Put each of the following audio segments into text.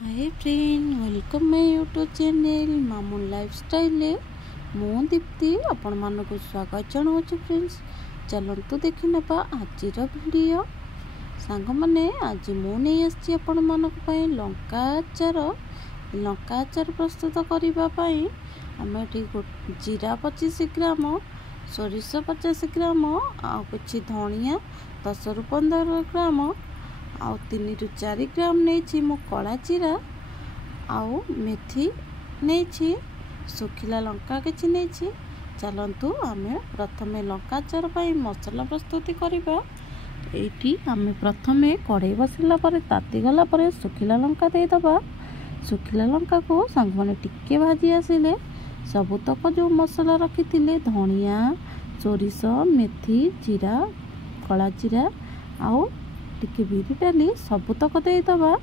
Hi friend, welcome my YouTube channel Mamun lifestyle. मु दीप्ति आपण मानक स्वागत जनाऊँ। फ्रेंड्स, चलतु देखि नेबा आज वीडियो। सांग माने आज मु नहीं आछि आपण मानक पई लंका अचार प्रस्तुत करबा पई। आमे जीरा 25 ग्राम, सोरिष 50 ग्राम, आ कुछ धनिया 10 रु 15 ग्राम, आउ 3 रु 4 ग्राम नहीं मु कला जीरा, आउ मेथी नहीं, सुखिला लंका किछि नहीं। चलतु आमे प्रथमे लंका अचार पई मसला प्रस्तुति करबा। एठी आमे प्रथमे कढ़ाई बसिला परे ताती गला परे सुखिला लंका दे दबा। सुखिला लंका को संग माने टिके भाजी आसिले सबुतक जो मसला रखिथिले धनिया, सोरिष, मेथी, जीरा, कला जीरा, आउ टिके बिरी डाली सबुतक दे दबा।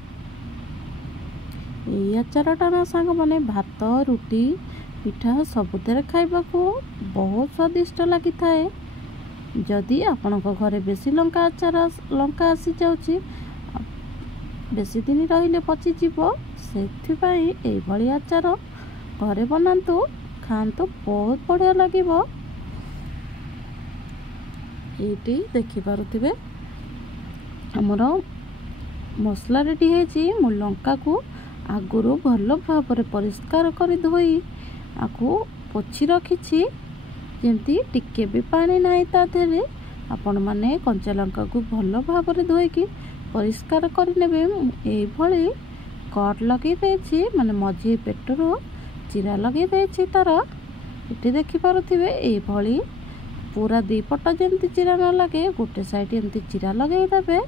ये अचारटा ना सांग माने भात, रुटी, पिठा सबुतरे खाइबा को बहुत स्वादिष्ट लगी थाए। जदि आपनक घरे बेसी लंका आसी जाउची, बेसी दिन रहिले पची जीवो, सेथिपाई एई भली अचार घरे बनातु, खांतु, बहुत बढ़िया लागिबो। एटी देखि पारुथिबे हमर मसला रेडी है। मु लंका को आगुरु भल भाव परिष्कार कर धोई आकु पोछि रखी, जेमती टिके भी पानी नहीं ता देहरे। आपण माने कंचा लंका को भल भाव धोईकी परिष्कार करनेबे। एई भली कट लगे देछि, माने मझी पेटरो चिरा लगे देछि तार। एटी देखि पारुथिबे एई भली पूरा दी पट जेमती चिरा न लगे, गोटे साइड एमती चिरा लगे देबे।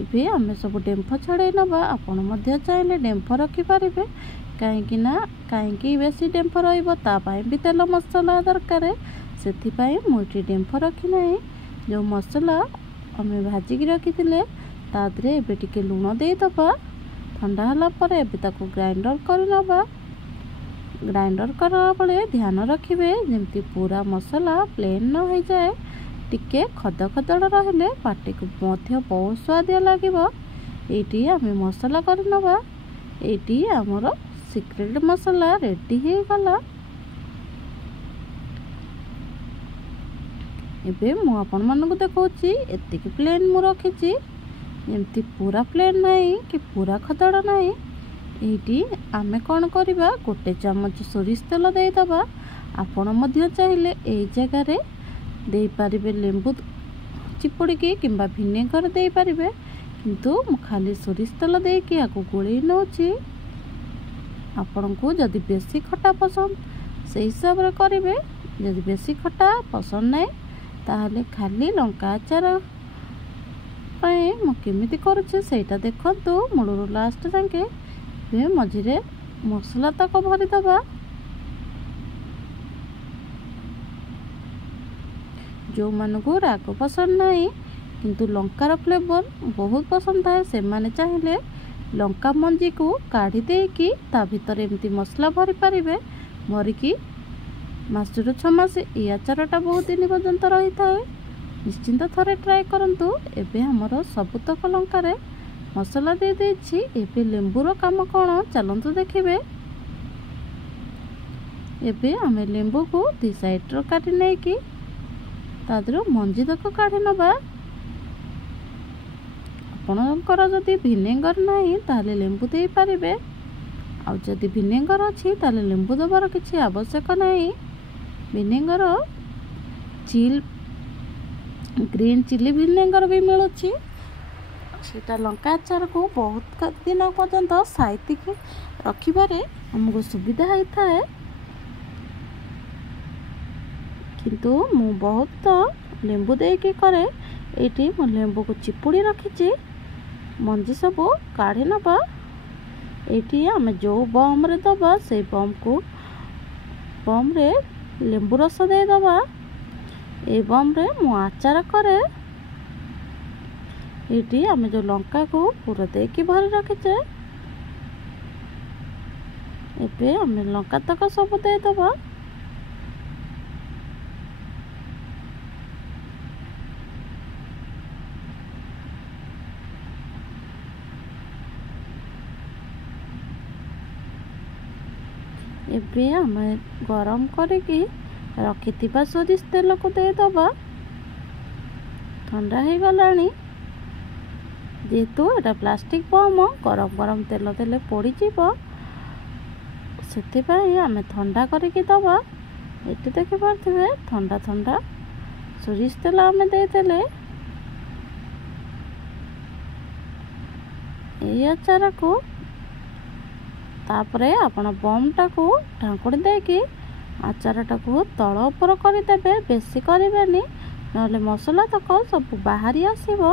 इबे आमे सब डेम्फ छड़े नबा। आपण मध्य चाहिले डेम्फ रखि पारिबे, काहेकि बेसी डेम्फ रहिबो ता पई भी तेल मसला दरकार। सेथि पई मोटी डेम्फ रखि नाही। जो मसला आमे भाजी की रखिथिले ता दरे एबे टिके लूण दे दबा। ठंडा हला परे एबे ताको ग्राइंडर कर नबा। ग्राइंडर करा बळे ध्यान रखिबे जेमती पूरा मसला प्लेन न हो जाए। टिके खद खदड़ रहले पाटी को मध्य बहुत स्वादिया लागिबो। एटी आमे मसला कर नबा। एटी हमर सीक्रेट मसला रेडी हे गला। एबे मु आपण मन को देखौची एतिक प्लेन मु रखिची, जेमती पूरा प्लेन नहीं कि पूरा खदड़ नहीं। एटी आमे कौन करिबा, गोटे चमच सोरिष तेल दे दबा। आपण मध्य चाहिले एई जगह रे दे पारिबे लेंबू चिपुड़ी की किंबा विनेगर दे पारिबे, किंतु मु खाली सोरिष तेल दे कि आको गोळेई नउची। आपण को जदि बेसी खट्टा पसंद से हिसाब रे करिबे। जदि बेसी खट्टा पसंद नहीं ताहले खाली लंका अचार पई मु केमिति करूची सेटा देखंतु मुळुरु लास्ट जाके। बे मझिरे मसला तक भरी दबा। जो मानकु राग पसंद नहीं किंतु लंकार फ्लेवर बहुत पसंद है, से माने चाहिले लंका मंजी को काढ़ी देकी ता भीतर एमती मसला भरी पारिबे। भरिकी मासुर 6 मास ए अचारटा बहुत दिन पर्यंत रही थाए। निश्चिंत थरे ट्राए करंतु। एबे हमर सबुतक लंकारे मसला दे देछि। एबे लेंबूर काम कौन चलंतु देखिबे। एबे आमे लेंबू को दी साइड रो काटी नै कि तादरो मंजी तक काढ़ी नबा। आपणकर जदि विनेगर नहीं ताले लेंबू दे पारिबे, आउ जदि विनेगर अछि ताले लेंबू दबार किछि आवश्यक नहीं। विनेगर ग्रीन चिली विनेगर भी मिलुछि। सेटा लंका अचार को बहुत दिन पर्यंत साइतिक रखिबारे हमको सुविधा होई थाए। किंतु मु बहुत लेंबू देके करे। एटी मु लेंबू को चिपुड़ी रखिची, मंजी सब काढ़ी नबा। एटी आमे जो बम रे दबा से बम रे लेंबू रस दे दबा। ए बम रे मु अचार करे। एटी आमे जो लंका को पूरा देकी भरी रखिचे। एबे आमे लंका तक सब दे दबा। ଏବେ ଆମେ ଗରମ କରିକି ରଖିଥିବା ସୋରିଷ ତେଲକୁ ଦେଇଦେବା। ଥଣ୍ଡା ହେଇଗଲାଣି। ଯେହେତୁ ଏଇଟା ପ୍ଲାଷ୍ଟିକ ବମ୍, ଗରମ ଗରମ ତେଲ ଦେଲେ ପୋଡ଼ିଯିବ, ସେଥିପାଇଁ ଆମେ ଥଣ୍ଡା କରିକି ଦେବା। ଏଠି ଦେଖିପାରୁଥିବେ ଥଣ୍ଡା ଥଣ୍ଡା ସୋରିଷ ତେଲ ଆମେ ଦେଇଦେଲେ ଏଇ ଆଚାରକୁ। ତାପରେ ଆପଣ ବମ୍ଟାକୁ ଢାଙ୍କୁଣି ଦେଇକି ଆଚାରଟାକୁ ତଳ ଉପର କରିଦେବେ, ବେଶୀ କରିବେନି, ନହେଲେ ମସଲା ତକ ସବୁ ବାହାରି ଆସିବ।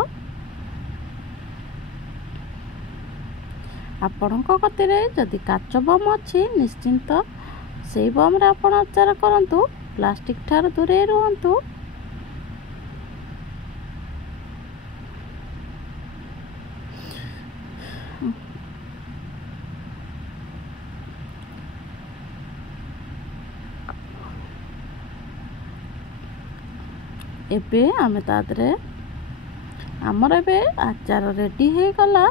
ଆପଣଙ୍କ କତିରେ ଯଦି କାଚ ବମ୍ ଅଛି, ନିଶ୍ଚିନ୍ତ ସେଇ ବମ୍ରେ ଆପଣ ଆଚାର କରନ୍ତୁ। ପ୍ଲାଷ୍ଟିକ ଠାରୁ ଦୂରେଇ ରୁହନ୍ତୁ। ଏବେ ଆମେ ତା ଦେହରେ ଆମର ଏବେ ଆଚାର ରେଡ଼ି ହେଇଗଲା।